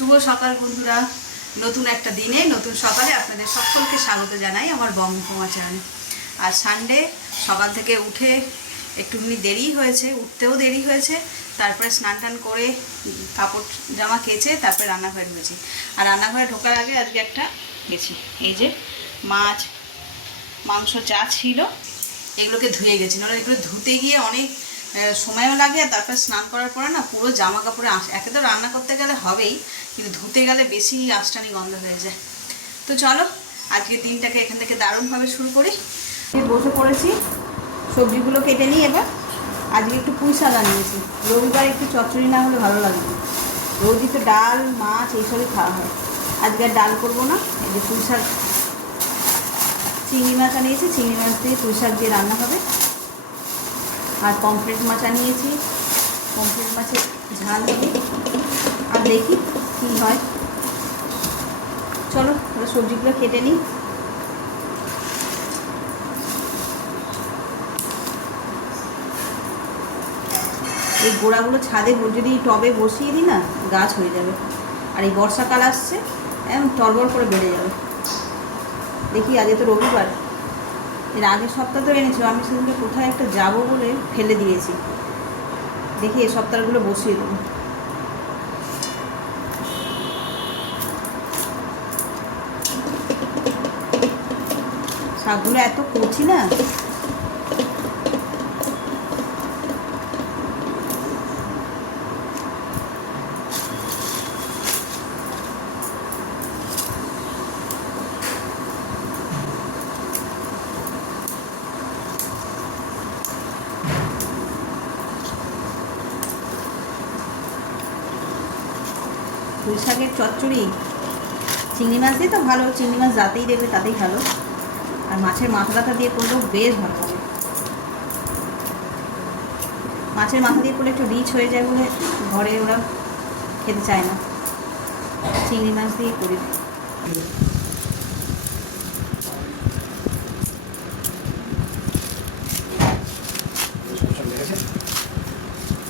শুভ সকাল বন্ধুরা। নতুন একটা দিনে, নতুন সকালে আপনাদের সকলকে স্বাগত জানাই আমার বঙ্গকুমা চ্যানেলে আর সানডে সকাল থেকে উঠে একটুখানি দেরি হয়েছে, উঠতেও দেরি হয়েছে, তারপরে স্নান টান করে কাপড় জামা কেচে তারপরে রান্নাঘরে ঢুকেছি। আর রান্নাঘরে ঢোকার আগে আজকে একটা গেছি। এই যে মাছ, মাংস যা ছিল, এগুলোকে ধুয়ে গেছি। নাহলে এগুলো ধুতে গিয়ে অনেক সময়ও লাগে আর তারপর স্নান করার পরে না পুরো জামা কাপড়ে আঁশ একে তো রান্না করতে গেলে হবেই, কিন্তু ধুতে গেলে বেশি আঁশটানি গন্ধ হয়ে যায়। তো চলো আজকে দিনটাকে এখান থেকে দারুণভাবে শুরু করি। বসে পড়েছি, সবজিগুলো কেটে নিই এবার। আজকে একটু পুঁই শাক আনিয়েছি। রবিবার একটু চচ্চড়ি না হলে ভালো লাগে না। রোজই তো ডাল, মাছ এইসবই খাওয়া হয়। আজকে আর ডাল করব না, এই যে পুঁই শাক, চিংড়ি মাছ আনিয়েছি, চিংড়ি মাছ দিয়ে পুঁই শাক দিয়ে রান্না হবে। আর পমফ্রেট মাছ আনিয়েছি। পমফ্রেট মাছের ঝাল হবে। আর দেখি কী হয়। চলো সবজিগুলো কেটে নিই। এই গোড়াগুলো ছাদে যদি টবে বসিয়ে দিই না, গাছ হয়ে যাবে। আর এই বর্ষাকাল আসছে, একদম টরবর করে বেড়ে যাবে। দেখি, আগে তো রবিবার। এর আগের সপ্তাহ তো এনেছিল, আমি সেদিনকে কোথায় একটা যাব বলে ফেলে দিয়েছি। দেখি এ সপ্তাহগুলো বসিয়ে দেবো। শাকগুলো এত করছি না? পুঁই শাকের চচ্চড়ি, চিংড়ি মাছ দিয়ে তো ভালো, চিংড়ি মাছ যাতেই দেবে তাতেই ভালো। আর মাছের মাথা টাথা দিয়ে করলেও বেশ ভালো হবে। মাছের মাথা দিয়ে করলে একটু রিচ হয়ে যায় বলে ঘরে ওরা খেতে চায় না। চিংড়ি মাছ দিয়ে করি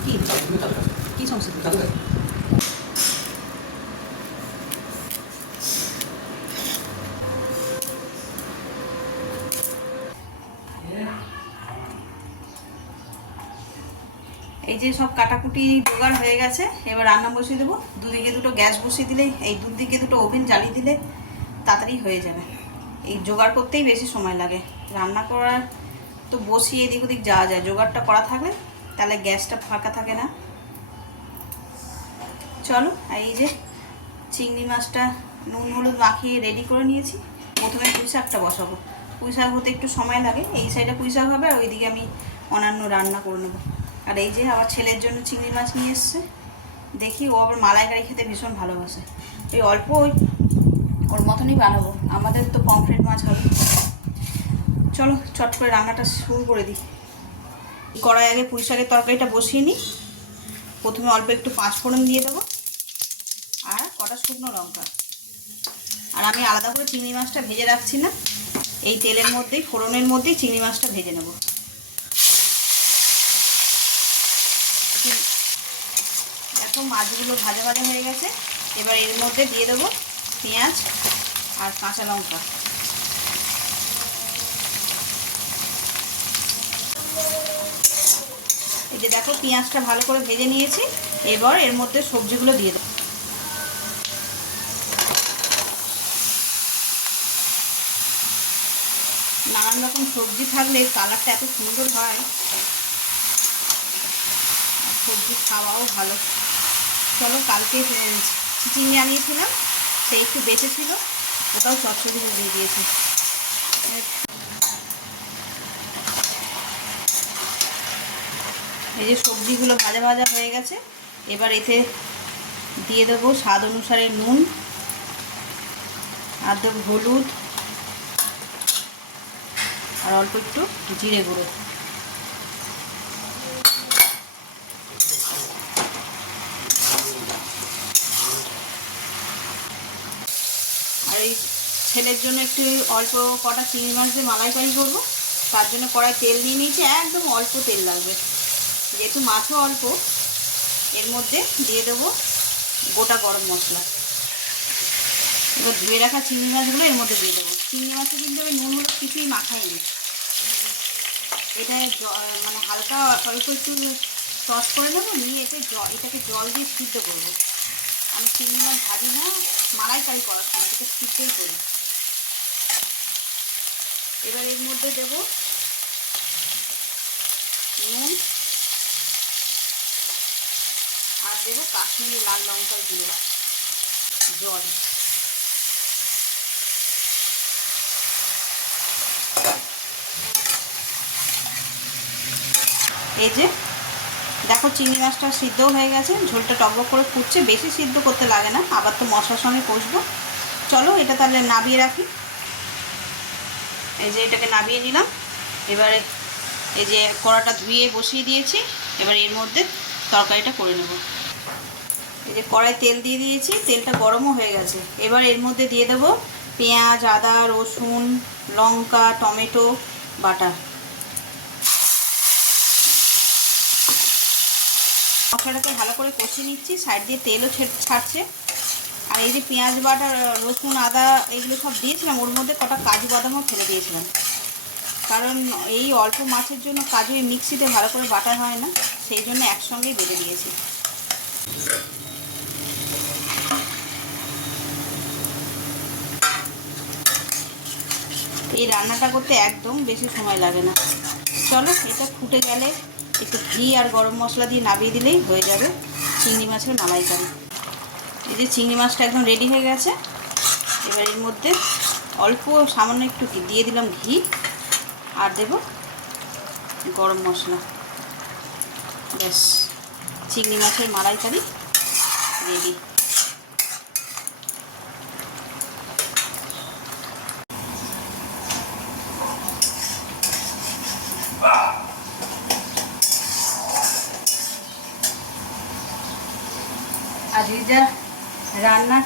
কি কি সমস্যা সব কাটাকুটি জোগাড় হয়ে গেছে। এবার রান্না বসিয়ে দেবো। দুদিকে দুটো গ্যাস বসিয়ে দিলে, এই দুদিকে দুটো ওভেন জ্বালিয়ে দিলে তাড়াতাড়ি হয়ে যাবে। এই জোগাড় করতেই বেশি সময় লাগে। রান্না করার তো বসিয়ে এদিক ওদিক যাওয়া যায়। জোগাড়টা করা থাকলে তাহলে গ্যাসটা ফাঁকা থাকে না। চলো এই যে চিংড়ি মাছটা নুন, হলুদ মাখিয়ে রেডি করে নিয়েছি। প্রথমে পুঁই শাকটা বসাবো। পুঁই শাক হতে একটু সময় লাগে। এই সাইডে পুঁই শাক হবে, আর ওইদিকে আমি অন্যান্য রান্না করে নেব। আর এই যে আবার ছেলের জন্য চিংড়ি মাছ নিয়ে এসছে, দেখি ও আবার মালাইকারি খেতে ভীষণ ভালোবাসে। এই অল্প ওই ওর মতনই বানাবো, আমাদের তো পমফ্রেট মাছ হবে। চলো, চট করে রান্নাটা শুরু করে দিই। কড়াই আগে পুঁই শাকের তরকারিটা বসিয়ে নিই। প্রথমে অল্প একটু পাঁচ ফোড়ন দিয়ে দেবো আর কটা শুকনো লঙ্কা। আর আমি আলাদা করে চিংড়ি মাছটা ভেজে রাখছি না, এই তেলের মধ্যেই, ফোড়নের মধ্যেই চিংড়ি মাছটা ভেজে নেব। দেখো মাছগুলো ভাজা ভাজা হয়ে গেছে। এবার এর মধ্যে দিয়ে দেবো পেঁয়াজ আর কাঁচা লঙ্কা। এই যে দেখো পেঁয়াজটা ভালো করে ভেজে নিয়েছি। এবার এর মধ্যে সবজিগুলো দিয়ে দেবো। নানান রকম সবজি থাকলে কালারটা এত সুন্দর হয়। সবজি খাওয়াও ভালো। চলো কালকে চিচিঙে আনিয়েছিলাম, সে একটু বেঁচে ছিল, ওটাও চচ্চড়ি দিয়ে দিয়েছি এই যে সবজিগুলো ভাজা ভাজা হয়ে গেছে, এবার এতে দিয়ে দেবো স্বাদ অনুসারে নুন, আর হলুদ, আর অল্প একটু জিরে গুঁড়ো আর এই ছেলের জন্য একটু অল্প কটা চিংড়ি মাছ দিয়ে মালাইকারি করব। তার জন্য কড়াই তেল নিয়ে নিয়েছি, একদম অল্প তেল লাগবে। যেহেতু মাছও অল্প, এর মধ্যে দিয়ে দেবো গোটা গরম মশলা। এবার ধুয়ে রাখা চিংড়ি মাছগুলো এর মধ্যে দিয়ে দেবো। চিংড়ি মাছে কিন্তু আমি নুন হলুদ কিছুই মাখাইনি এটা মানে হালকা অল্প একটু টস করে নেব নিয়ে এতে জল এটাকে জল দিয়ে সিদ্ধ করব। আমি চিংড়ি মাছ ভাজি না মালাইকারি করার সময় এটাকে সিদ্ধই করি। এবার এর মধ্যে দেবো নুন আর দেবো কাশ্মীরি লাল লঙ্কার গুঁড়ো, জল। এই যে, দেখো চিংড়ি মাছটা সিদ্ধও হয়ে গেছে, ঝোলটা টকবক করে ফুটছে, বেশি সিদ্ধ করতে লাগে না, আবার তো মশলার সঙ্গে কষবো। চলো এটা তাহলে নাবিয়ে রাখি। এই যে এটাকে নামিয়ে নিলাম। এবারে এই যে কড়াটা ধুয়ে বসিয়ে দিয়েছি। এবার এর মধ্যে তরকারিটা করে নেব। এই যে কড়াই তেল দিয়ে দিয়েছি, তেলটা গরমও হয়ে গেছে। এবার এর মধ্যে দিয়ে দেবো পেঁয়াজ, আদা, রসুন, লঙ্কা, টমেটো, বাটা। মশলাটাকে ভালো করে কষিয়ে নিচ্ছি, সাইড দিয়ে তেলও ছেড়- ছাড়ছে। এই যে পেঁয়াজ বাটা, রসুন, আদা, এগুলো সব দিয়েছিলাম, ওর মধ্যে কটা কাজু বাদামও ফেলে দিয়েছিলাম। কারণ এই অল্প মাছের জন্য কাজু এই মিক্সিতে ভালো করে বাটা হয় না, সেই জন্য একসঙ্গেই বেঁধে দিয়েছি। এই রান্নাটা করতে একদম বেশি সময় লাগে না। চলো, এটা ফুটে গেলে একটু ঘি আর গরম মশলা দিয়ে নামিয়ে দিলেই হয়ে যাবে। চিংড়ি মাছের মালাইকারি। এই যে চিংড়ি মাছটা একদম রেডি হয়ে গেছে, এবার এর মধ্যে অল্প সামান্য একটু দিয়ে দিলাম ঘি, আর দেব গরম মশলা। ব্যাস চিংড়ি মাছের মালাইকারি রেডি আজকে যা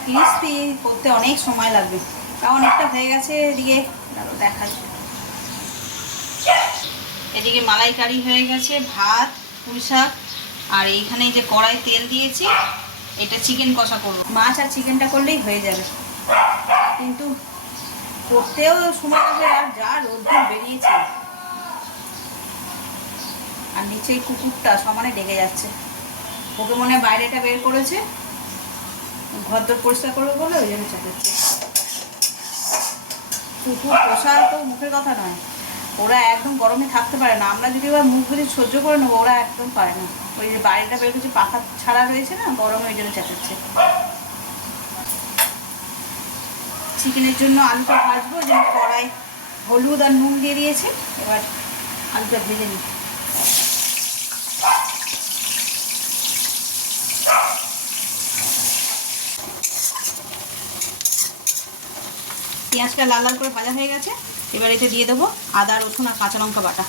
রান্না ক্রিস্পি করতে অনেক সময় লাগবে। তাও অনেকটা হয়ে গেছে, এদিকে দেখাই এদিকে মালাইকারি হয়ে গেছে, ভাত, পুঁই শাক, আর এইখানে যে কড়াই তেল দিয়েছি, এটা চিকেন কষা করব। মাছ আর চিকেনটা করলেই হয়ে যাবে। কিন্তু করতেও সময় লাগে আর যা রোদ্দুর বেরিয়েছে। আর নিচে কুকুরটা সমানে ডেকে যাচ্ছে। ওকে মনে হয় বাইরেটা বের করেছে। ঘরদোর পরিষ্কার করবে বলে ওই জন্য চাপাচ্ছে কুকুর পোষা তো মুখের কথা নয়। ওরা একদম গরমে থাকতে পারে না। আমরা যদি ওরা মুখ বুঝে সহ্য করে নেব, ওরা একদম পারে না। ওই যে বাইরেটা বের করছে, পাখা ছাড়া রয়েছে না, গরমে ওই জন্য চেঁচাচ্ছে চিকেনের জন্য আলুটা ভাজবো জন্য কড়াই হলুদ আর নুন দিয়ে দিয়েছে। এবার আলুটা ভেজে নিই। পেঁয়াজটা লাল লাল করে ভাজা হয়ে গেছে। এবার এতে দিয়ে দেবো আদা, রসুন আর কাঁচা লঙ্কা বাটা।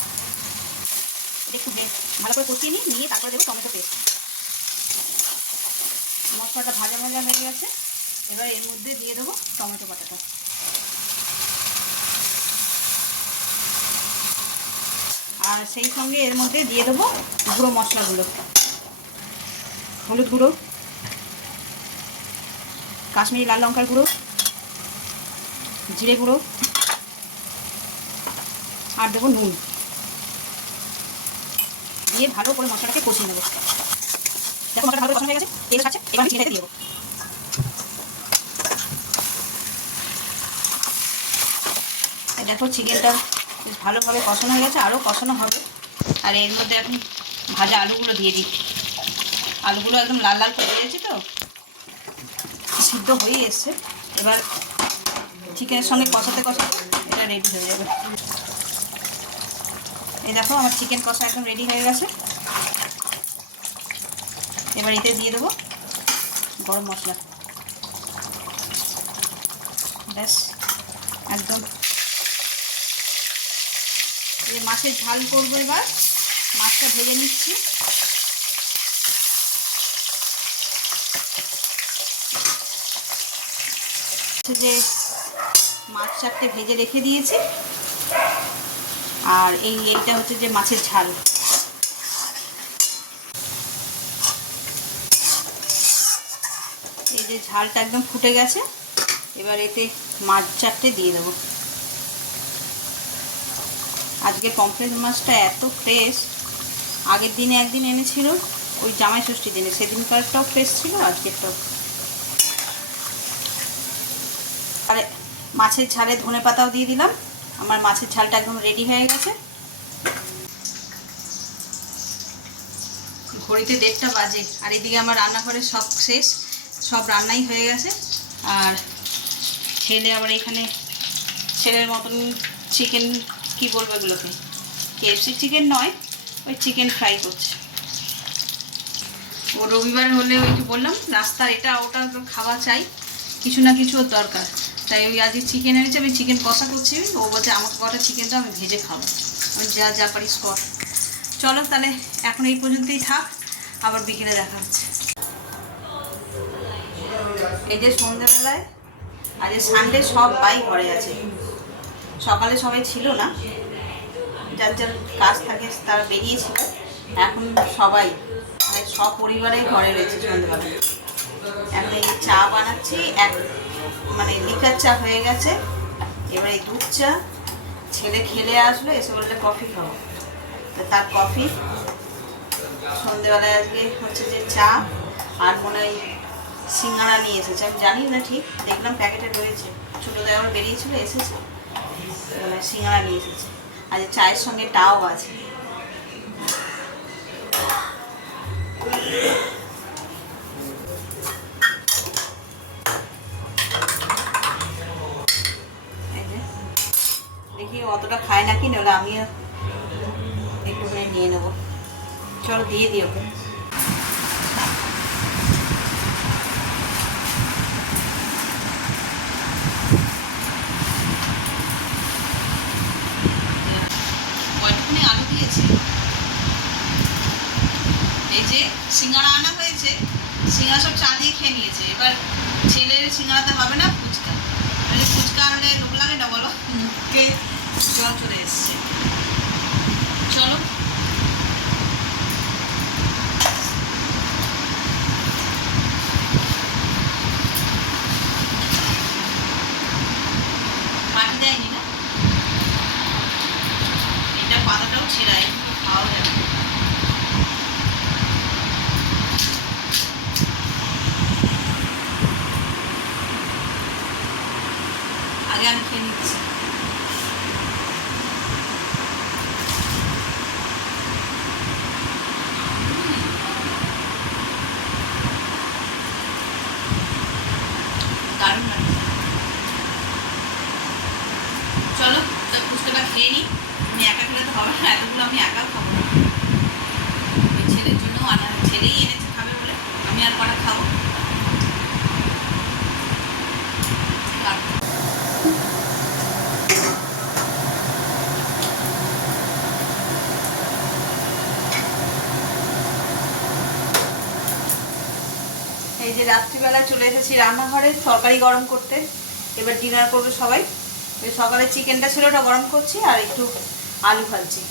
এটা একটু ভালো করে কষিয়ে নিই নিয়ে তারপরে দেবো টমেটো পেস্ট। মশলাটা ভাজা ভাজা হয়ে গেছে। এবার এর মধ্যে দিয়ে দেবো টমেটো বাটাটা। আর সেই সঙ্গে এর মধ্যে দিয়ে দেবো গুঁড়ো মশলাগুলো। হলুদ গুঁড়ো, কাশ্মীরি লাল লঙ্কার গুঁড়ো। জিরে গুঁড়ো আর দেবো নুন। দিয়ে ভালো করে মশলাটাকে কষিয়ে নেব। দেখো মশলাটা ভালো হয়ে গেছে, তেল এবার আমি দিয়ে দেখো চিকেনটা বেশ ভালোভাবে কষানো হয়ে গেছে, আরও কষানো হবে। আর এর মধ্যে এখন ভাজা আলুগুলো দিয়ে দিই। আলুগুলো একদম লাল লাল করে দিয়েছি তো, সিদ্ধ হয়ে এসছে। এবার চিকেনের সঙ্গে কষাতে কষাতে এটা রেডি হয়ে যাবে। এই দেখো, আমার চিকেন কষা একদম রেডি হয়ে গেছে। এবার এতে দিয়ে দেবো গরম মশলা। ব্যাস, একদম। এই মাছের ঝাল করব এবার। মাছটা ভেজে নিচ্ছি। যে মাছ চারটে ভেজে রেখে দিয়েছি। আর এই এইটা হচ্ছে যে মাছের ঝাল। এই যে ঝালটা একদম ফুটে গেছে, এবার এতে মাছ চারটে দিয়ে দেবো। আজকে পমফ্রেট মাছটা এত ফ্রেশ আগের দিনে একদিন এনেছিল, ওই জামাই ষষ্ঠী দিনে, সেদিনকারটাও ফ্রেশ ছিল, আজকেরটাও। আর মাছের ঝালে ধনে পাতাও দিয়ে দিলাম। আমার মাছের ঝালটা একদম রেডি হয়ে গেছে। ঘড়িতে দেড়টা বাজে, আর এদিকে আমার রান্নাঘরে সব শেষ, সব রান্নাই হয়ে গেছে। আর ছেলে আবার এখানে ছেলের মতন চিকেন কি বলব এগুলোকে? কেএফসি চিকেন নয়, ওই চিকেন ফ্রাই করছে। ও রবিবার হলে ওই বললাম রাস্তার এটা ওটা খাওয়া চাই, কিছু না কিছু দরকার। তাই ওই আজকে চিকেন এনেছি, আমি চিকেন কষা করছি। ও বলছে, আমাকে কটা চিকেনটা আমি ভেজে খাব। আমি যা যা পারিস কর। চলো তাহলে, এখন এই পর্যন্তই থাক। আবার বিকেলে দেখা হচ্ছে। এই যে সন্ধ্যেবেলায়, আজ সানডে সব বাই ঘরে আছে। সকালে সবাই ছিল না। যার যার কাজ থাকে, তারা বেরিয়েছিল। এখন সবাই মানে সব পরিবারে ঘরে রয়েছে সন্ধ্যেবেলায়। এখন এই চা বানাচ্ছি, এক মানে লিকার চা হয়ে গেছে। এবার এই দুধ চা, ছেলে খেলে আসলো এসে বললে কফি খাব তো তার কফি, সন্ধেবেলায় আজকে হচ্ছে যে চা, আর মনে হয় সিঙ্গারা নিয়ে এসেছে। আমি জানি না ঠিক, দেখলাম প্যাকেটে রয়েছে। ছোটো দেওয়ার বেরিয়েছিল, এসেছে। সিঙ্গারা নিয়ে এসেছে। আর চায়ের সঙ্গে টাও আছে এই যে, অতটা খায় নাকি নলে আমিও একটুখানি নিয়ে নেব। চলো দিয়ে দিই ওকে। আলু দিয়েছি। এই যে সিঙ্গারা আনা হয়েছে সিঙ্গারা সব চা দিয়ে খেয়ে নিয়েছে। এবার ছেলের সিঙ্গারাতে হবে না ফুচকা। তাহলে ফুচকা আনলে লোক লাগে না বলো? মুখে জল চলে এসছে চলো মাটি দেয়নি না এটা পাতাটাও ছিঁড়াই খাওয়া যাবে আগে আমি খেয়ে নিচ্ছি দারুণ লাগছে চলো তা ফুচকাটা খেয়ে নিই আমি একা খেলে তো হবে না এতগুলো আমি একা খাব না ওই ছেলের জন্য আনা ছেলেই এনেছে খাবে বলে আমি আর কটা খাব কাটবো। এই যে রাত্রিবেলা চলে এসেছি রান্নাঘরে, তরকারি গরম করতে। এবার ডিনার করবে সবাই। সকালে চিকেনটা ছিল, ওটা গরম করছি, আর একটু আলু ভাজছি।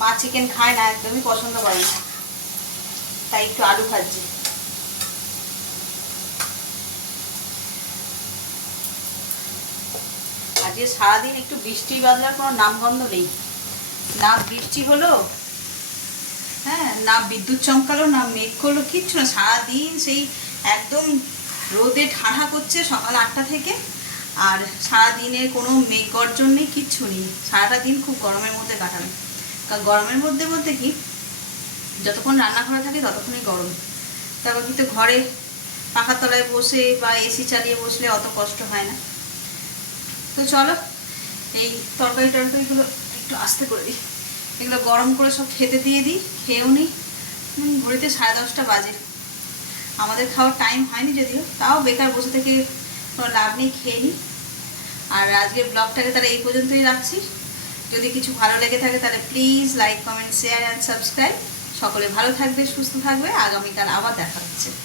মা চিকেন খায় না, একদমই পছন্দ করে না। তাই একটু আলু ভাজছি। আজকে সারাদিন একটু বৃষ্টি বাদলার কোনো নামগন্ধ নেই। না বৃষ্টি হলো হ্যাঁ না বিদ্যুৎ চমকালো, না মেঘ করল, কিচ্ছু না। সারাদিন সেই একদম রোদে ঠাঁড়া করছে সকাল আটটা থেকে। আর সারাদিনের কোনো মেঘ গর্জন নেই, কিচ্ছু নেই। সারাটা দিন খুব গরমের মধ্যে কাটাবে। কারণ গরমের মধ্যে বলতে কি, যতক্ষণ রান্নাঘরে থাকে ততক্ষণই গরম। তারপর কিন্তু ঘরে পাখার তলায় বসে বা এসি চালিয়ে বসলে অত কষ্ট হয় না। তো চলো, এই তরকারি টরকারিগুলো একটু আস্তে করে দিই। এগুলো গরম করে সব খেতে দিয়ে দিই, খেয়েও নিই। ঘড়িতে সাড়ে দশটা বাজে। আমাদের খাওয়ার টাইম হয়নি যদিও, তাও বেকার বসে থেকে কোনো লাভ নেই, খেয়ে নিই। আর আজকের ব্লগটাকে তাহলে এই পর্যন্তই রাখছি। যদি কিছু ভালো লেগে থাকে তাহলে please like comment share and subscribe সকলে ভালো থাকবে, সুস্থ থাকবে। আগামীকাল আবার দেখা হচ্ছে।